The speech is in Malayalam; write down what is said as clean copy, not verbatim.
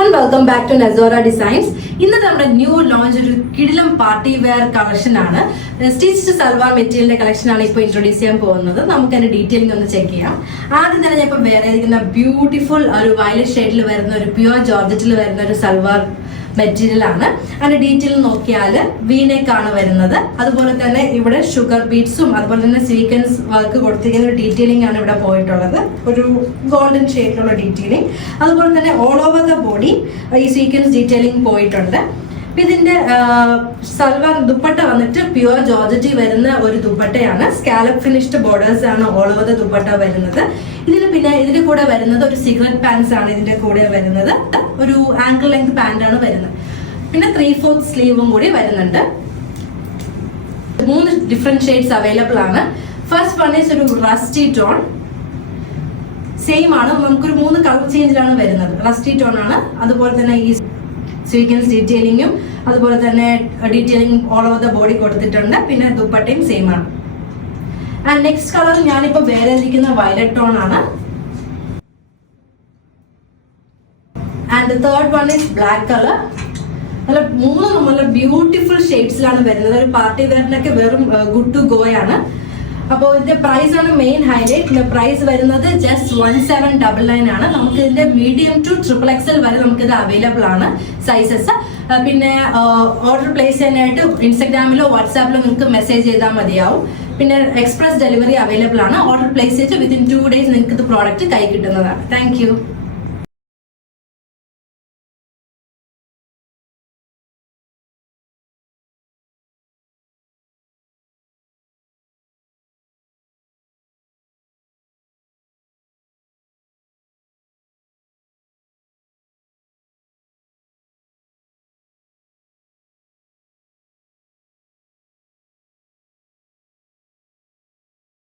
everyone, welcome back to Nazora Designs. ഇന്നത്തെ നമ്മുടെ ന്യൂ ലോഞ്ച് ഒരു കിടിലം പാർട്ടി വെയർ കളക്ഷൻ ആണ്. സ്റ്റിച്ച്ഡ് സൽവാർ മെറ്റീരിയലിന്റെ കളക്ഷൻ ആണ് ഇപ്പോൾ ഇൻട്രൊഡ്യൂസ് ചെയ്യാൻ പോകുന്നത്. നമുക്ക് അതിന്റെ ഡീറ്റെയിലിംഗ് ഒന്ന് ചെക്ക് ചെയ്യാം. ആദ്യം തന്നെ ഞാൻ ഇപ്പൊ വേറെ ഇരിക്കുന്ന ബ്യൂട്ടിഫുൾ ഒരു വയലറ്റ് ഷെയ്ഡിൽ വരുന്ന ഒരു പ്യുവർ ജോർജറ്റിൽ വരുന്ന ഒരു സൽവാർ മെറ്റീരിയൽ ആണ്. അതിന്റെ ഡീറ്റെയിൽ നോക്കിയാൽ വീനെക്ക് ആണ് വരുന്നത്. അതുപോലെ തന്നെ ഇവിടെ ഷുഗർ ബീഡ്സും അതുപോലെ തന്നെ സീക്വൻസ് വർക്ക് കൊടുത്തിരിക്കുന്ന ഒരു ഡീറ്റെയിലിംഗ് ആണ് ഇവിടെ പോയിട്ടുള്ളത്. ഒരു ഗോൾഡൻ ഷെയ്ഡിലുള്ള ഡീറ്റെയിലിംഗ്. അതുപോലെ തന്നെ ഓൾ ഓവർ ദ ബോഡി ഈ സീക്വൻസ് ഡീറ്റെയിലിംഗ് പോയിട്ടുണ്ട്. ഇതിന്റെ സൽവാർ ദുപ്പട്ട വന്നിട്ട് പ്യുവർ ജോർജറ്റി വരുന്ന ഒരു ദുപ്പട്ടയാണ്. സ്കാലപ്പ് ഫിനിഷ്ഡ് ബോർഡേഴ്സ് ആണ് ഓൾ ഓവർ ദ ദുപ്പട്ട വരുന്നത്. ഇതിന്റെ കൂടെ വരുന്നത് ഒരു സിഗരറ്റ് പാൻസ് ആണ് ഇതിന്റെ കൂടെ വരുന്നത്. ഒരു ആങ്കിൾ ലെങ്ത് പാന്റ് ആണ് വരുന്നത്. പിന്നെ 3/4 സ്ലീവും കൂടി വരുന്നുണ്ട്. 3 ഡിഫറെന്റ് ഷെയ്ഡ്സ് അവൈലബിൾ ആണ്. ഫസ്റ്റ് വൺ ഈസ് ഒരു റസ്റ്റി ടോൺ. സെയിം ആണ്, നമുക്കൊരു 3 കളർ ചേഞ്ചിലാണ് വരുന്നത്. റസ്റ്റി ടോൺ ആണ്. അതുപോലെ തന്നെ ഈ സീക്വൻസ് ഡീറ്റെയിലിംഗും അതുപോലെ തന്നെ detailing all over the body കൊടുത്തിട്ടുണ്ട്. പിന്നെ ദുപ്പട്ടയും സെയിം ആണ്. ആൻഡ് നെക്സ്റ്റ് കളർ ഞാനിപ്പോ വേറെ ഇരിക്കുന്ന വയലറ്റ് ടോൺ ആണ്. And third one is black colour. നല്ല 3 നല്ല ബ്യൂട്ടിഫുൾ ഷെയ്ഡ്സിലാണ് വരുന്നത്. ഒരു പാർട്ടി വെയറിനൊക്കെ വെറും ഗുഡ് ടു ഗോ ആണ്. അപ്പോൾ ഇതിന്റെ പ്രൈസ് ആണ് മെയിൻ ഹൈലൈറ്റ്. ഇതിന്റെ പ്രൈസ് വരുന്നത് ജസ്റ്റ് 1799 ആണ്. നമുക്ക് ഇതിന്റെ മീഡിയം ടു XXL വരെ നമുക്ക് ഇത് അവൈലബിൾ ആണ് സൈസസ്. പിന്നെ ഓർഡർ പ്ലേസ് ചെയ്യാനായിട്ട് ഇൻസ്റ്റാഗ്രാമിലോ വാട്സാപ്പിലോ നിങ്ങൾക്ക് മെസ്സേജ് ചെയ്താൽ മതിയാവും. പിന്നെ എക്സ്പ്രസ് ഡെലിവറി അവൈലബിൾ ആണ്. ഓർഡർ പ്ലേസ് ചെയ്ത് വിത്തിൻ 2 days നിങ്ങൾക്ക് ഇത് പ്രോഡക്റ്റ് കൈ കിട്ടുന്നതാണ്. Thank you.